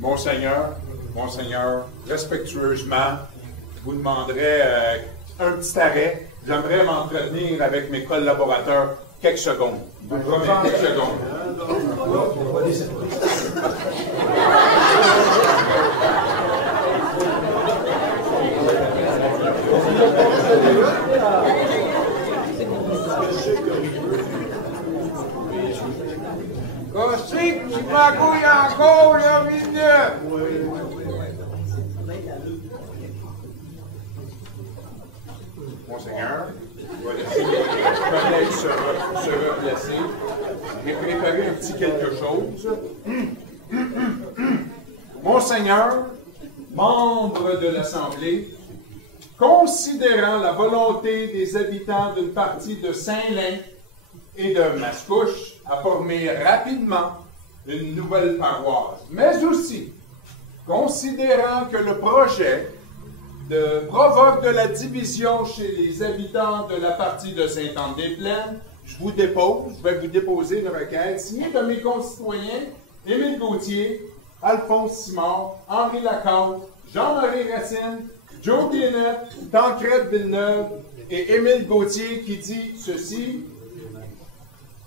Monseigneur, respectueusement, je vous demanderai un petit arrêt. J'aimerais m'entretenir avec mes collaborateurs quelques secondes. Je vous promets quelques secondes. Qu'est-ce que tu magouilles encore, la minute? Monseigneur, je vais laisser les collègues se replacer. J'ai préparé un petit quelque chose. Monseigneur, membre de l'Assemblée, considérant la volonté des habitants d'une partie de Saint-Lin et de Mascouche à former rapidement une nouvelle paroisse, mais aussi considérant que le projet provoque de la division chez les habitants de la partie de Sainte-Anne-des-Plaines, je vais vous déposer une requête signée de mes concitoyens Émile Gauthier, Alphonse Simard, Henri Lacombe, Jean-Marie Racine, Joe Guénette, Tancrède Villeneuve et Émile Gauthier qui dit ceci: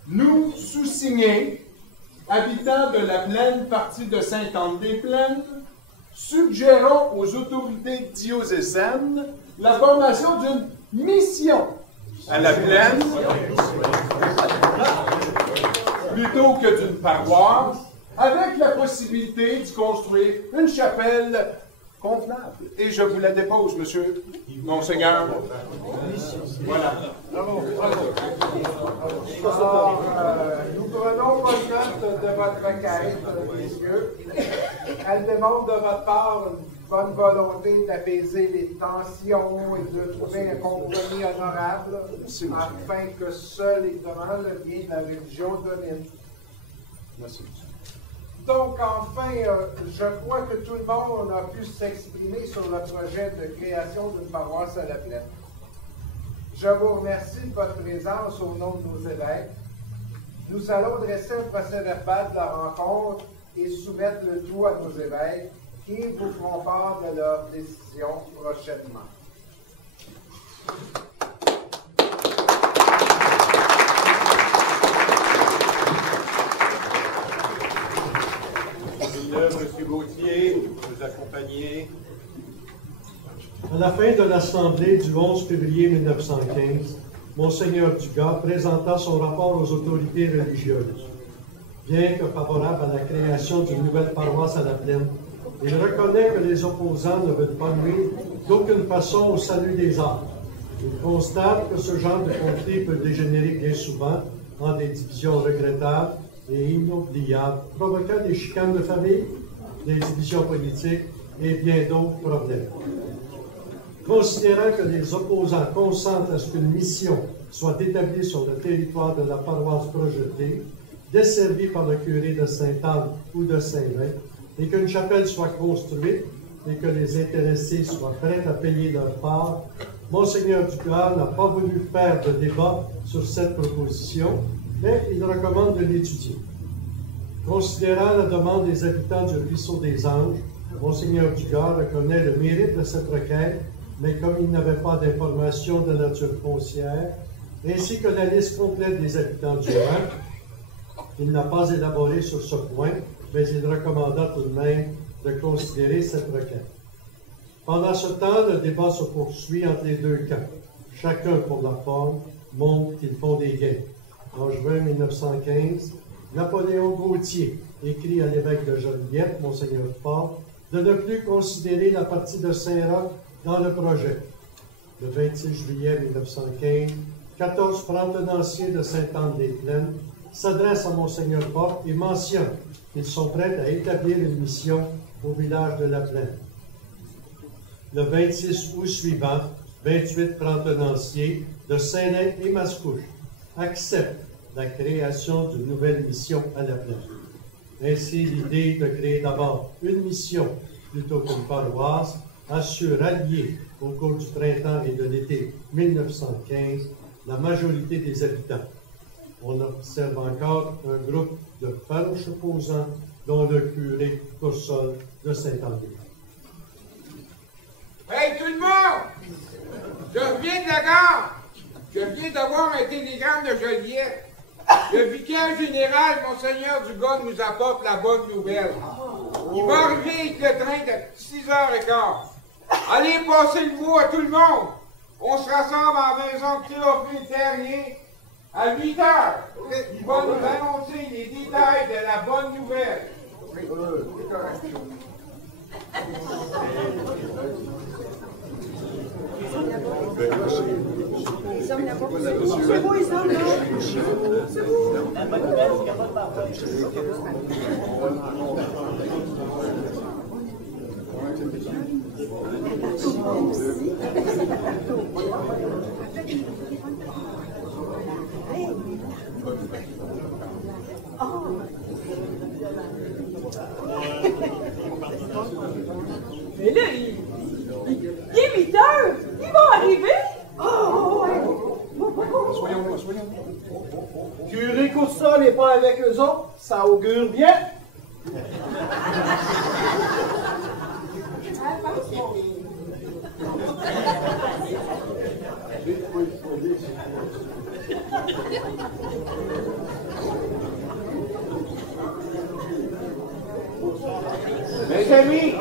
nous sous-signés, habitants de la pleine partie de Sainte-Anne-des-Plaines, suggérons aux autorités diocésaines la formation d'une mission à la plaine plutôt que d'une paroisse, avec la possibilité d'y construire une chapelle convenable. Et je vous la dépose, monsieur, Monseigneur. Voilà. Alors, nous prenons bonne note de votre requête, messieurs. Elle démontre de votre part une bonne volonté d'apaiser les tensions et de trouver un compromis honorable afin que seul et devant le bien de la religion domine. Merci. Donc, enfin, je crois que tout le monde a pu s'exprimer sur le projet de création d'une paroisse à la plaine. Je vous remercie de votre présence au nom de nos évêques. Nous allons dresser un procès-verbal de la rencontre et soumettre le tout à nos évêques qui vous feront part de leur décision prochainement. M. Gauthier, vous accompagnez. À la fin de l'Assemblée du 11 février 1915, Monseigneur Dugas présenta son rapport aux autorités religieuses. Bien que favorable à la création d'une nouvelle paroisse à la plaine, il reconnaît que les opposants ne veulent pas nuire d'aucune façon au salut des âmes. Il constate que ce genre de conflit peut dégénérer bien souvent en des divisions regrettables et inoubliables, provoquant des chicanes de famille, des divisions politiques et bien d'autres problèmes. Considérant que les opposants consentent à ce qu'une mission soit établie sur le territoire de la paroisse projetée, desservie par le curé de Sainte-Anne ou de Saint-Vin, et qu'une chapelle soit construite et que les intéressés soient prêts à payer leur part, Monseigneur Ducard n'a pas voulu faire de débat sur cette proposition, mais il recommande de l'étudier. Considérant la demande des habitants du Ruisseau des Anges, Monseigneur Ducard reconnaît le mérite de cette requête, mais comme il n'avait pas d'informations de nature foncière, ainsi que la liste complète des habitants du rang, il n'a pas élaboré sur ce point, mais il recommanda tout de même de considérer cette requête. Pendant ce temps, le débat se poursuit entre les deux camps. Chacun, pour la forme, montre qu'ils font des gains. En juin 1915, Napoléon Gautier écrit à l'évêque de Joliette, Monseigneur Fort, de ne plus considérer la partie de Saint-Roch dans le projet. Le 26 juillet 1915, 14 francs-tenanciers de Sainte-Anne-des-Plaines s'adressent à Monseigneur Fort et mentionnent qu'ils sont prêts à établir une mission au village de la Plaine. Le 26 août suivant, 28 francs-tenanciers de Saint-Lin et Mascouche acceptent la création d'une nouvelle mission à la Plaine. Ainsi, l'idée de créer d'abord une mission plutôt qu'une paroisse assure allier au cours du printemps et de l'été 1915 la majorité des habitants. On observe encore un groupe de farouches opposants, dont le curé Coursol de Saint-André. Hey, tout le monde! Je reviens de la gare. Je viens d'avoir un télégramme de Joliette. Le vicaire général, Monseigneur Dugas, nous apporte la bonne nouvelle. Il va arriver avec le train de 6h15. Allez passer le mot à tout le monde. On se rassemble en maison de Théophile Terrier à 8h. Il va nous annoncer les détails de la bonne nouvelle. C'est beau, les hommes, là. C'est beau. La bonne nouvelle, c'est qu'il n'y a pas de parole. Mais là, il est 8 heures. Ils vont arriver. Soyons. Curé Coursol n'est pas avec eux autres, ça augure bien. Mes amis,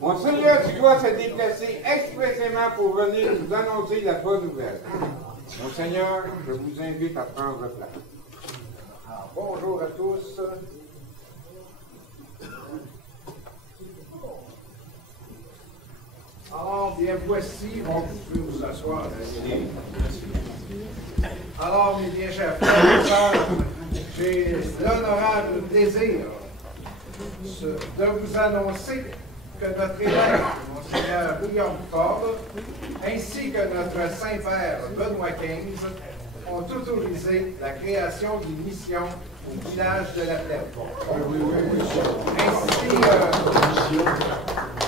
Monseigneur Dugas s'est déplacé expressément pour venir nous annoncer la bonne nouvelle. Monseigneur, je vous invite à prendre place. Alors, bonjour à tous. Alors, bien voici, bon, vous pouvez vous asseoir. Alors, mes bien chers frères et sœurs, j'ai l'honorable plaisir de vous annoncer que notre évêque, Monseigneur William Ford, ainsi que notre Saint-Père Benoît XV, ont autorisé la création d'une mission au village de la Plaine. Ainsi,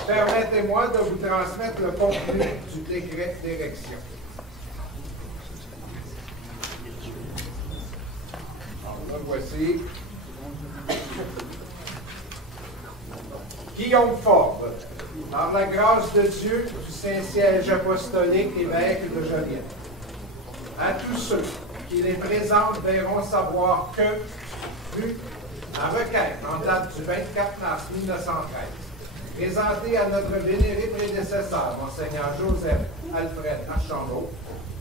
permettez-moi de vous transmettre le contenu du décret d'érection. Alors, le voici. Guillaume Ford, par la grâce de Dieu, du Saint-Siège apostolique évêque de Joliette. À tous ceux qui les présentent verront savoir que, vu en requête en date du 24 mars 1913, présentée à notre vénéré prédécesseur, Monseigneur Joseph Alfred Archambault,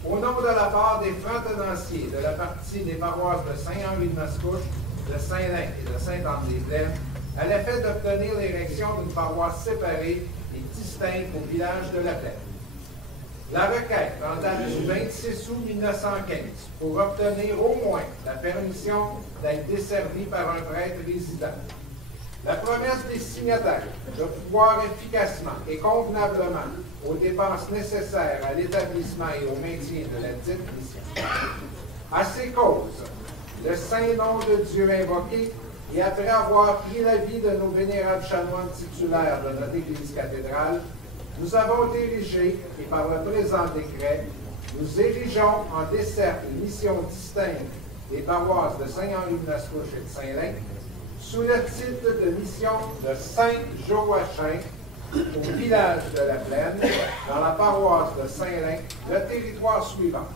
au nom de la part des francs-tenanciers de la partie des paroisses de Saint-Henri de Mascouche, de Saint-Lin et de Sainte-Anne-des-Plaines, à l'effet d'obtenir l'érection d'une paroisse séparée et distincte au village de la Plaine. La requête entame du 26 août 1915 pour obtenir au moins la permission d'être desservi par un prêtre résident. La promesse des signataires de pouvoir efficacement et convenablement aux dépenses nécessaires à l'établissement et au maintien de la dite mission. À ces causes, le saint nom de Dieu invoqué, et après avoir pris l'avis de nos vénérables chanoines titulaires de notre Église cathédrale, nous avons érigé, et par le présent décret, nous érigeons en desserte une mission distincte des paroisses de Saint-Henri-de-Mascouche et de Saint-Lin, sous le titre de mission de Saint-Joachim, au village de la Plaine, dans la paroisse de Saint-Lin, le territoire suivant.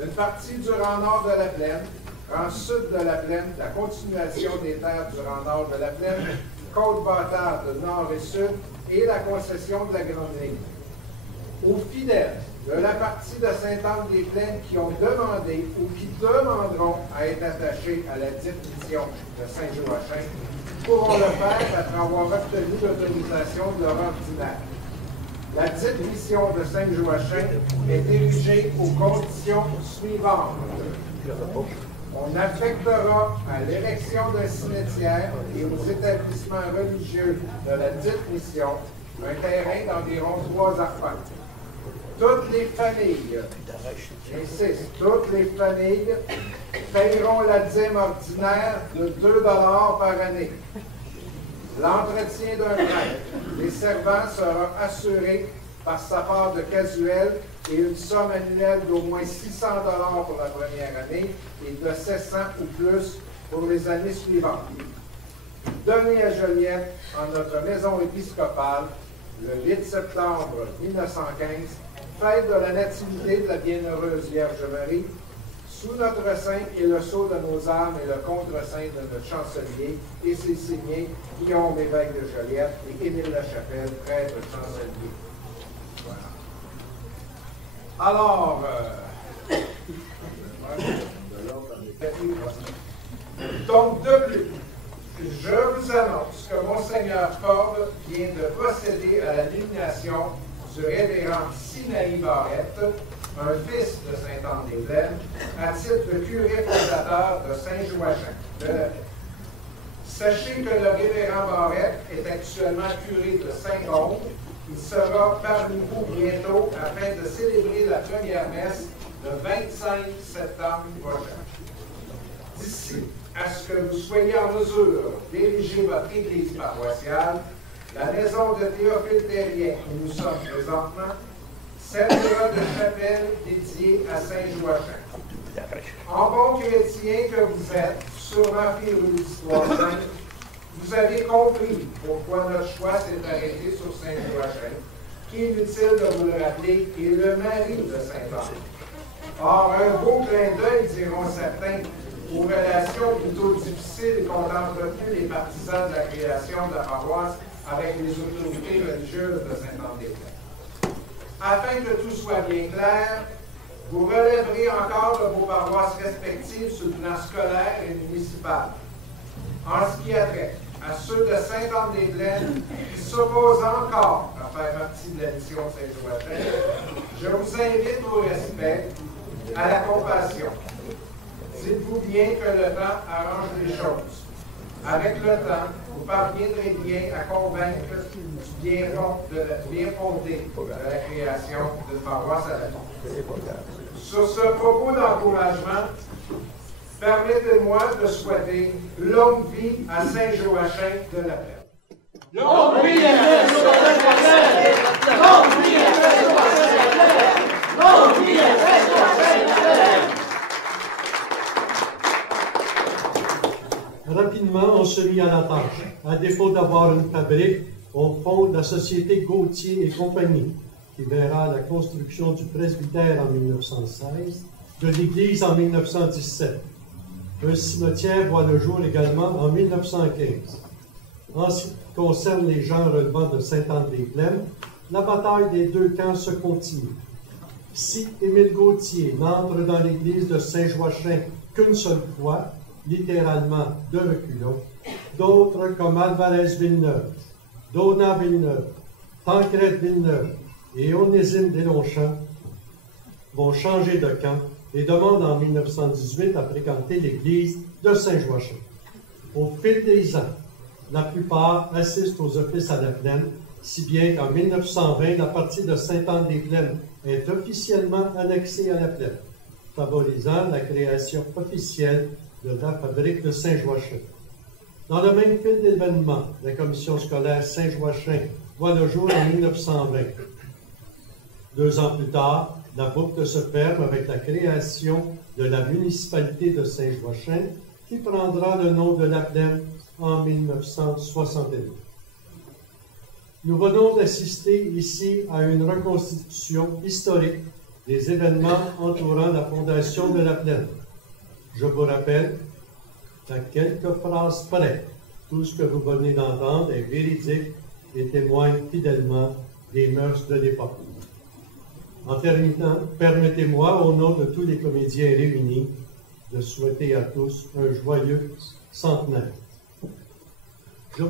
Une partie du rang nord de la Plaine, rang sud de la Plaine, la continuation des terres du rang nord de la Plaine, côte-bâtarde nord et sud, et la concession de la Grande Ligne. Aux fidèles de la partie de Sainte-Anne-des-Plaines qui ont demandé ou qui demanderont à être attachés à la dite mission de Saint-Joachim pourront le faire après avoir obtenu l'autorisation de leur ordinaire. La dite mission de Saint-Joachim est érigée aux conditions suivantes. On affectera à l'érection d'un cimetière et aux établissements religieux de la dite mission un terrain d'environ 3 arpents. Toutes les familles, j'insiste, toutes les familles paieront la dîme ordinaire de 2 $ par année. L'entretien d'un prêtre, les servants sera assuré par sa part de casuel et une somme annuelle d'au moins 600 $ pour la première année et de 700 ou plus pour les années suivantes. Donné à Joliette en notre maison épiscopale le 8 septembre 1915, fête de la Nativité de la Bienheureuse Vierge Marie, sous notre sein et le sceau de nos âmes et le contre-sein de notre chancelier, et ses signés, Guillaume évêque de Joliette et Émile Lachapelle, prêtre chancelier. Voilà. Alors, donc de plus, je vous annonce que Monseigneur Ford vient de procéder à la nomination du révérend Sinaï Barrette, un fils de Sainte-Anne-des-Plaines, à titre de curé fondateur de Saint-Joachim de la Plaine. Sachez que le révérend Barrette est actuellement curé de Saint-Onge. Il sera parmi vous bientôt afin de célébrer la première messe le 25 septembre prochain. D'ici à ce que vous soyez en mesure d'ériger votre église paroissiale, la maison de Théophile Terrien, où nous sommes présentement, servira de chapelle dédiée à Saint-Joachim. En bon chrétien que vous êtes, sûrement féru d'histoire sainte, vous avez compris pourquoi notre choix s'est arrêté sur Saint-Joachim, qui, inutile de vous le rappeler, est le mari de Saint-Anne. Or, un beau clin d'œil, diront certains, aux relations plutôt difficiles qu'ont entretenues les partisans de la création de la paroisse avec les autorités religieuses de Saint-Anne-des-Plaines. Afin que tout soit bien clair, vous relèverez encore de vos paroisses respectives sur le plan scolaire et municipal. En ce qui a trait à ceux de Sainte-Anne-des-Plaines qui s'opposent encore à faire partie de la mission de Saint-Joachim, je vous invite au respect, à la compassion. Dites-vous bien que le temps arrange les choses. Avec le temps, vous parviendrez bien à convaincre du bien fondé de la création d'une paroisse à la vie. Sur ce propos d'encouragement, permettez-moi de souhaiter longue vie à Saint-Joachim de la Plaine. Longue vie à Saint-Joachim de la Plaine! Longue vie à Saint-Joachim de la Plaine! Longue vie à Saint-Joachim de la Plaine! Rapidement, on se mit à la tâche. À défaut d'avoir une fabrique, on fonde la société Gauthier et compagnie, qui verra la construction du presbytère en 1916, de l'église en 1917. Un cimetière voit le jour également en 1915. En ce qui concerne les gens relevant de Sainte-Anne-des-Plaines, la bataille des deux camps se continue. Si Émile Gauthier n'entre dans l'église de Saint-Joachim qu'une seule fois, littéralement de reculons, d'autres comme Alvarez Villeneuve, Donat Villeneuve, Tancred Villeneuve, et Onésime Deslongchamps vont changer de camp et demandent en 1918 à fréquenter l'église de Saint-Joachim. Au fil des ans, la plupart assistent aux offices à la Plaine, si bien qu'en 1920, la partie de Sainte-Anne-des-Plaines est officiellement annexée à la Plaine, favorisant la création officielle de la fabrique de Saint-Joachim. Dans le même fil d'événements, la commission scolaire Saint-Joachim voit le jour en 1920. 2 ans plus tard, la boucle se ferme avec la création de la municipalité de Saint-Joachim, qui prendra le nom de la Plaine en 1961. Nous venons d'assister ici à une reconstitution historique des événements entourant la fondation de la Plaine. Je vous rappelle qu'à quelques phrases près, tout ce que vous venez d'entendre est véridique et témoigne fidèlement des mœurs de l'époque. En terminant, permettez-moi, au nom de tous les comédiens réunis, de souhaiter à tous un joyeux centenaire. Je vous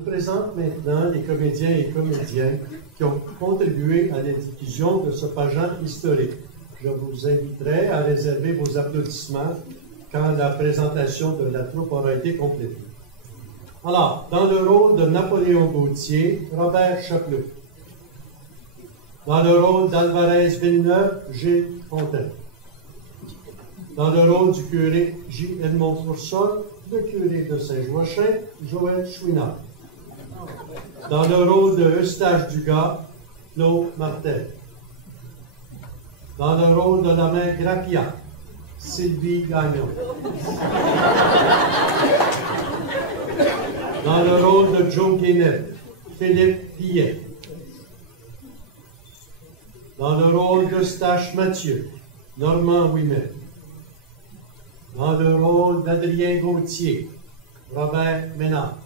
présente maintenant les comédiens et comédiennes qui ont contribué à la diffusion de ce pageant historique. Je vous inviterai à réserver vos applaudissements quand la présentation de la troupe aura été complétée. Alors, dans le rôle de Napoléon Gauthier, Robert Chapelot. Dans le rôle d'Alvarez Villeneuve, Gilles Fontaine. Dans le rôle du curé J. Edmond Foursol, le curé de Saint-Joachim, Joël Chouinard. Dans le rôle de Eustache Dugas, Claude Martel. Dans le rôle de la mère Grappia, Sylvie Gagnon. Dans le rôle de Joe Guénette, Philippe Pillet. Dans le rôle d'Eustache Mathieu, Normand Ouimet. Dans le rôle d'Adrien Gauthier, Robert Ménard.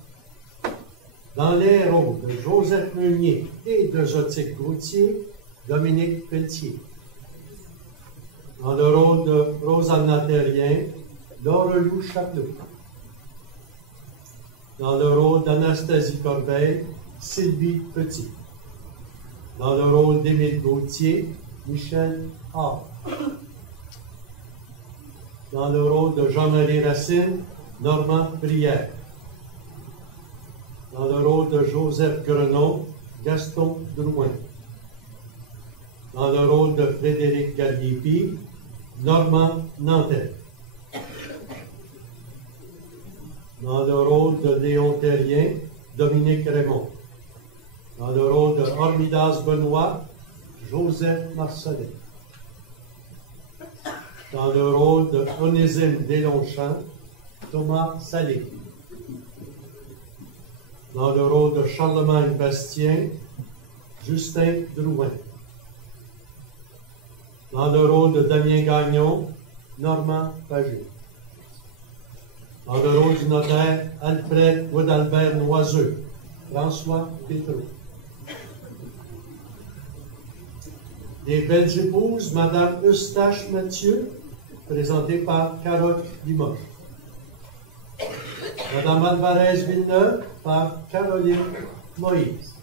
Dans les rôles de Joseph Meunier et de Zotique Gauthier, Dominique Pelletier. Dans le rôle de Rosanna Terrien, Laure-Lou Chapelot. Dans le rôle d'Anastasie Corbeil, Sylvie Petit. Dans le rôle d'Émile Gauthier, Michel Hart. Dans le rôle de Jean-Marie Racine, Normand Brière. Dans le rôle de Joseph Grenon, Gaston Drouin. Dans le rôle de Frédéric Garnier-Py, Normand Nantel. Dans le rôle de Léon Terrien, Dominique Raymond. Dans le rôle de Hormidas Benoît, Joseph Marcellet. Dans le rôle de Onésime Deslongchamps, Thomas Salé. Dans le rôle de Charlemagne Bastien, Justin Drouin. Dans le rôle de Damien Gagnon, Normand Pagé. Dans le rôle du notaire Alfred Woodalbert Noiseux, François Pétrou. Les belles épouses, Madame Eustache Mathieu, présentée par Carole Limoges. Madame Alvarez Villeneuve, par Caroline Moïse.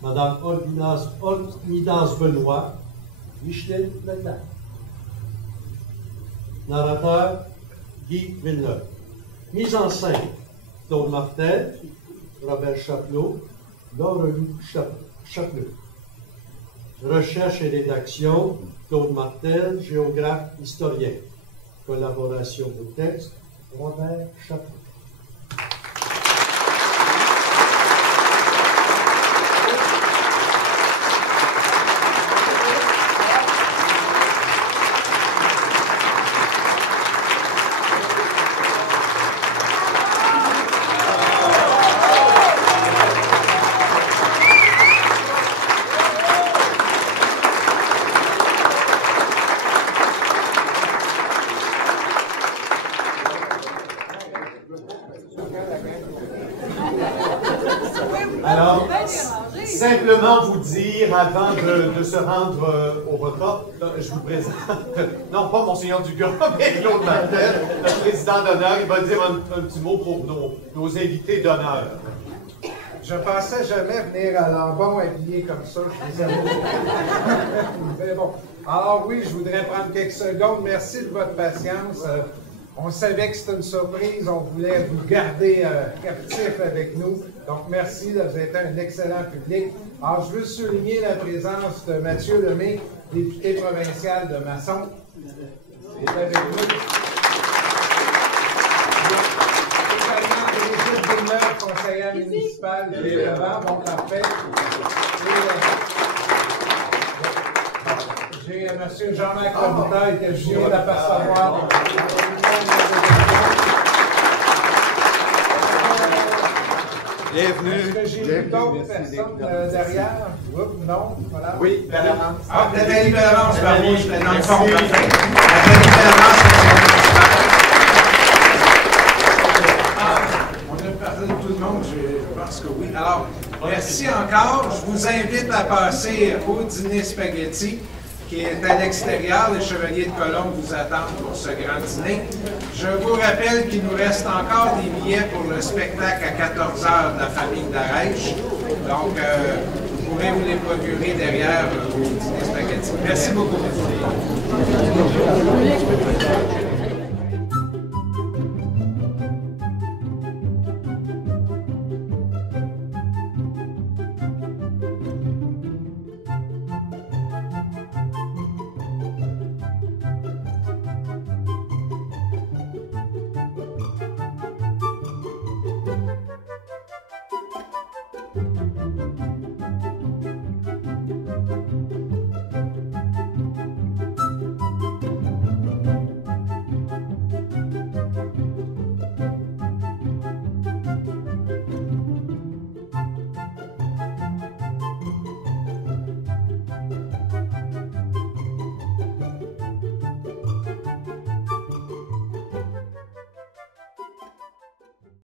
Madame Hormidas Benoît, Micheline Leclerc. Narrateur, Guy Villeneuve. Mise en scène, Claude Martel, Robert Chapelot, Laure-Lou Chapelot. Recherche et rédaction, Claude Martel, géographe, historien. Collaboration au texte, Robert Chapelot. simplement vous dire, avant de se rendre au repas, je vous présente, non pas Monseigneur Dugas, mais Claude Martel, le président d'honneur. Il va dire un petit mot pour nos invités d'honneur. Je pensais jamais venir à Lambon habillé comme ça, je vous avoue. Mais bon. Alors oui, je voudrais prendre quelques secondes. Merci de votre patience. On savait que c'était une surprise. On voulait vous garder captifs avec nous. Donc merci, vous avez été un excellent public. Alors je veux souligner la présence de Mathieu Lemay, député provincial de Masson. Il est avec nous. Conseillère municipale de l'Élément, bon parfait. J'ai M. Jean-Marc Robitaille que je viens d'apercevoir. Bienvenue. Est-ce que j'ai d'autres personnes derrière? Oups, non, voilà. Oui, Bellavance. Ah, Nathalie Bellavance, pardon, je suis dans le fond. Nathalie Bellavance, tout le monde, je pense que oui. Alors, merci encore. Je vous invite à passer au dîner spaghetti qui est à l'extérieur. Les Chevaliers de Colombe vous attendent pour ce grand dîner. Je vous rappelle qu'il nous reste encore des billets pour le spectacle à 14h de la famille d'Arèche. Donc, vous pourrez vous les procurer derrière au dîner spaghetti. Merci beaucoup.